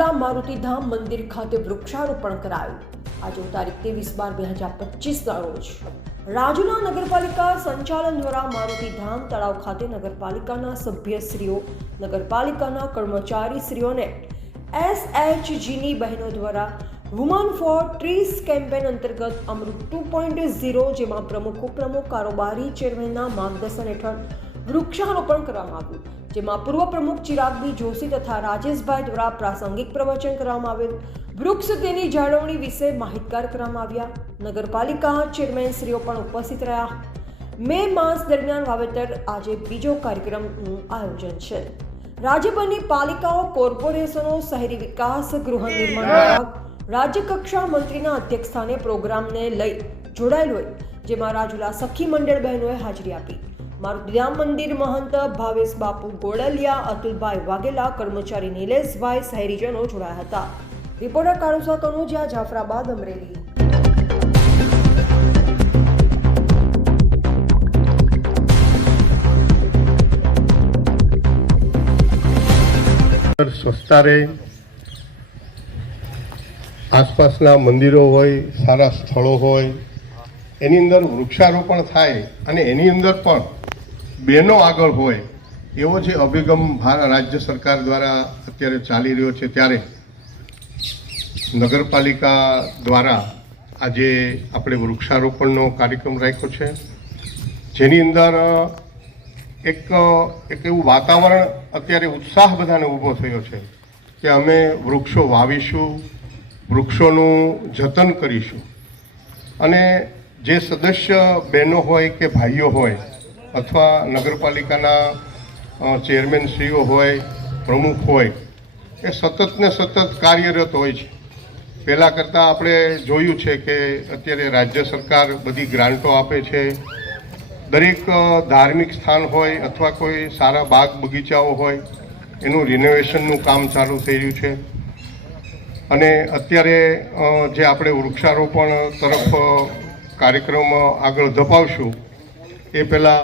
રાજુલા મારુતિધામ મંદિર ખાતે વૃક્ષારોપણ કરાયું। આજે તારીખ 23/12/2025 રોજ રાજુલા નગરપાલિકા સંચાલન દ્વારા મારુતિધામ તળાવ ખાતે નગરપાલિકાના સભ્યશ્રીઓ, નગરપાલિકાના કર્મચારીશ્રીઓને SHGની બહેનો દ્વારા વુમન ફોર ટ્રીઝ કેમ્પેન અંતર્ગત અમૃત 2.0 જેમાં પ્રમુખ ઉપપ્રમુખ કારોબારી ચેરમેનના માર્ગદર્શન હેઠળ વૃક્ષારોપણ કરવામાં આવ્યું, જેમાં પૂર્વ પ્રમુખ ચિરાગભાઈ જોશી તથા રાજેશભાઈ દ્વારા પ્રાસંગિક પ્રવચન કરવામાં આવેલ। વૃક્ષ તેની જાળવણી વિશે માહિતગાર કરવામાં આવ્યા। નગરપાલિકા ચેરમેન શ્રીઓ પણ ઉપસ્થિત રહ્યા। મે માસ દરમિયાન વાવેતર આજે બીજો કાર્યક્રમનું આયોજન છે। રાજ્યભરની પાલિકાઓ, કોર્પોરેશનો, શહેરી વિકાસ, ગૃહ નિર્માણ વિભાગ, રાજ્ય કક્ષા મંત્રીના અધ્યક્ષસ્થાને પ્રોગ્રામને લઈ જોડાયેલ હોય, જેમાં રાજુલા સખી મંડળ બહેનોએ હાજરી આપી। મારુતિધામ મંદિર મહંત ભાવેશ બાપુ ગોળલિયા, અતુલભાઈ વાઘેલા, કર્મચારી નિલેશભાઈ, શહેરીજનો જોડાયા હતા। રિપોર્ટર કારુસા કનોજિયા, જાફરાબાદ, અમરેલી। સ્વચ્છતા રહે, આસપાસના મંદિરો હોય, સારા સ્થળો હોય, એની અંદર વૃક્ષારોપણ થાય અને એની અંદર પણ બહેનો આગળ હોય એવો જે અભિગમ રાજ્ય સરકાર દ્વારા અત્યારે ચાલી રહ્યો છે, ત્યારે નગરપાલિકા દ્વારા આજે આપણે વૃક્ષારોપણનો કાર્યક્રમ રાખ્યો છે, જેની અંદર એક એવું વાતાવરણ અત્યારે ઉત્સાહ બધાને ઊભો થયો છે કે અમે વૃક્ષો વાવીશું, વૃક્ષોનું જતન કરીશું। અને જે સદસ્ય બહેનો હોય કે ભાઈઓ હોય અથવા નગરપાલિકાના ચેરમેનશ્રીઓ હોય, પ્રમુખ હોય, એ સતત ને સતત કાર્યરત હોય છે। પહેલાં કરતાં આપણે જોયું છે કે અત્યારે રાજ્ય સરકાર બધી ગ્રાન્ટો આપે છે, દરેક ધાર્મિક સ્થાન હોય અથવા કોઈ સારા બાગ બગીચાઓ હોય એનું રિનોવેશનનું કામ ચાલુ થઈ રહ્યું છે। અને અત્યારે જે આપણે વૃક્ષારોપણ તરફ કાર્યક્રમ આગળ ધપાવશું એ પહેલાં